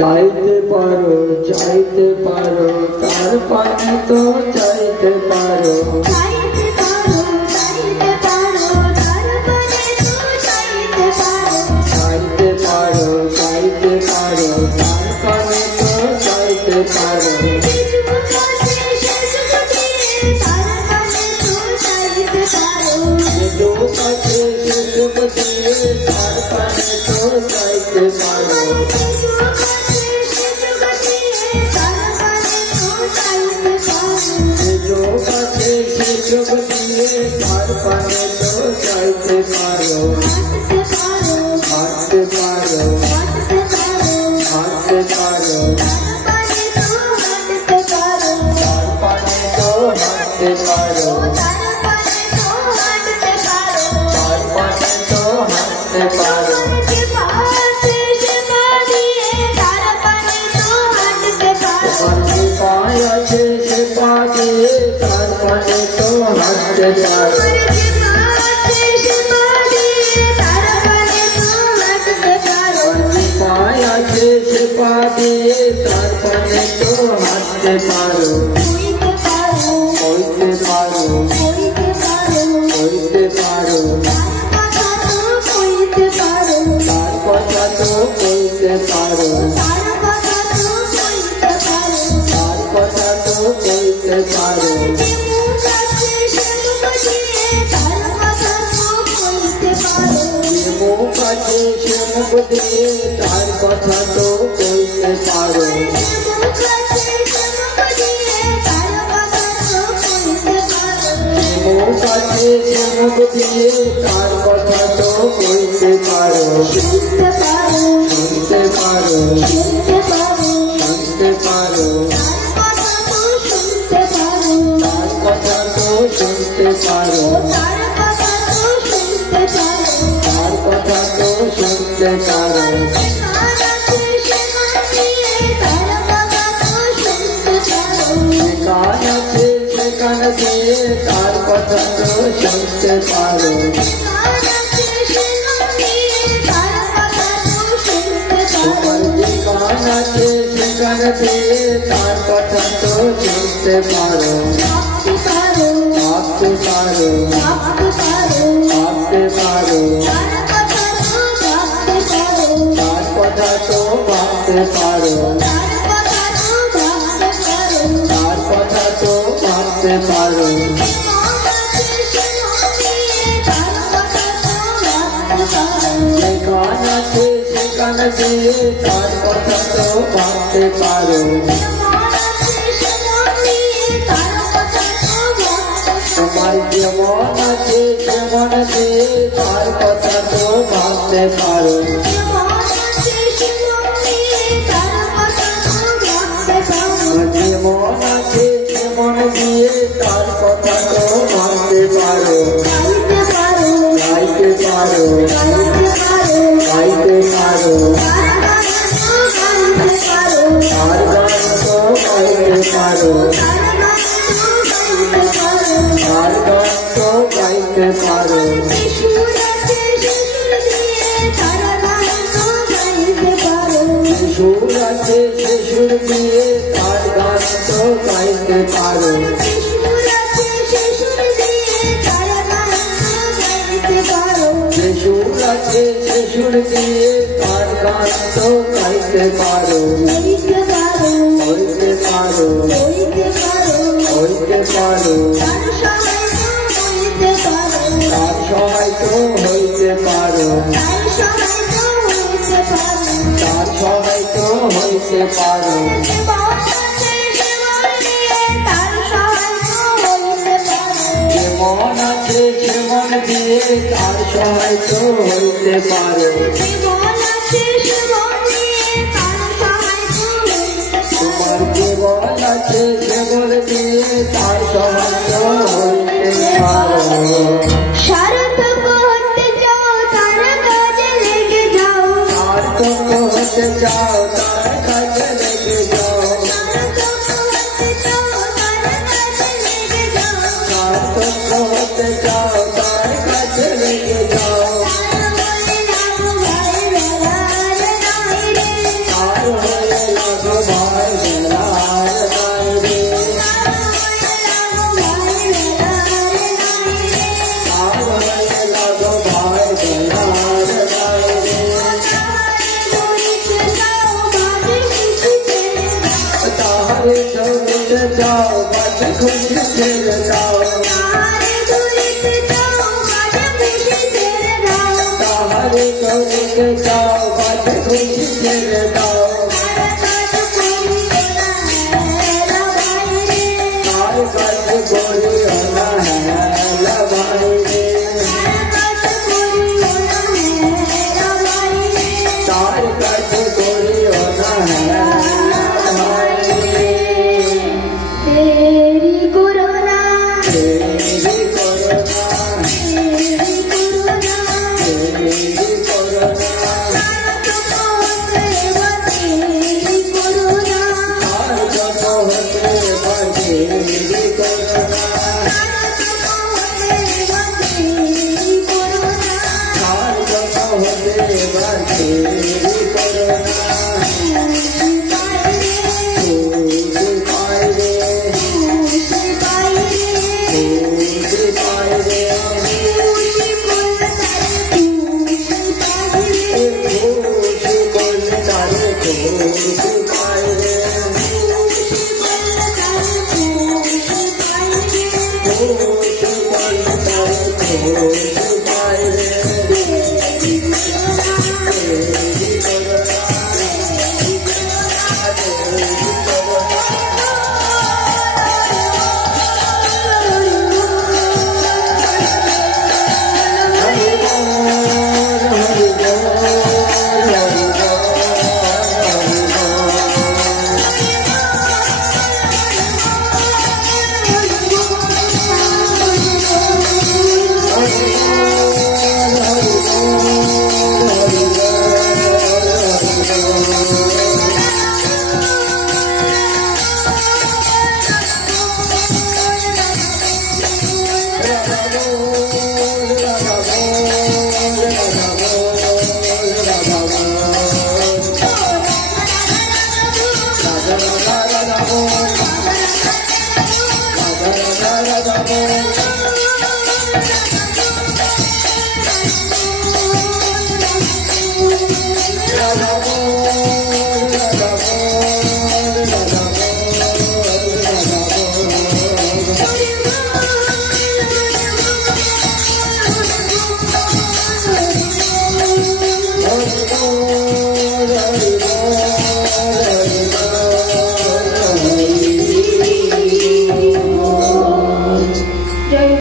চাইতে পারো তার পানে তো চাইতে পারো চাইতে পারো তার পানে তো চাইতে পারো চাইতে পারো তার পানে তো চাইতে পারো সুখ আছে সে সুখ দিয়ে তার পানে তো চাইতে পারো সুখ আছে সে সুখ দিয়ে তার পানে তো চাইতে পারো হাঁটতে পারো তার পানে তো হাঁটতে পারো তার পানে তো হাঁটতে পারো পায় আছে সে পা দিয়ে তার পানে তো হাঁটতে পারো পায় আছে সে পা দিয়ে তার পানে তো হাঁটতে পারো হইতে পারো তার কথা তো কইতে পারো কইতে পারো মুখ আছে সে মুখ দিয়ে তার কথা তো কইতে পারো মুখ আছে সে মুখ দিয়ে তার কথা তো কইতে পারো শুনতে পারো কথা তো শুনতে পারো তার কথা তো শুনতে পারো কান আছে সেখান দিয়ে তার কথা তো শুনতে পারো তোমার যে কান আছে সেখান দিয়ে তার কথা তো শুনতে পারো ভাবতে পারো তার কথা তো ভাবতে পারো তার কথা তো ভাবতে পারো যেখান আছে সেখান দিয়ে তার কথা তো ভাবতে পারো তোমার যেমন আছে তেমন দিয়ে তার কথা তো ভাবতে পারো যেমন আছে তেমন দিয়ে তার কথা তো ভাবতে পারো গাইতে পারো আর গান তো গাইতে পারো আর গান তো গাইতে পারো সুর আছে সে সুর দিয়ে তার গান তো গাইতে পারো যে সুর আছে সে সুর দিয়ে তার গান তো গাইতে পারো হইতে পারো তার সহায় তো হইতে পারো তার সহায় তো হইতে পারো যেমন আছে সেমন দিয়ে তার সহায় তো হইতে পারো তোমার জীবন আছে সেবন দিয়ে তার সহায় তো হইতে পারো সার্থক হতে চাও তার কাজে লেগে যাও সার্থক হতে চাও তার কাজে লেগে যাও সার্থক হতে চাও তার কাজে লেগে যাও আর হয়ে পারো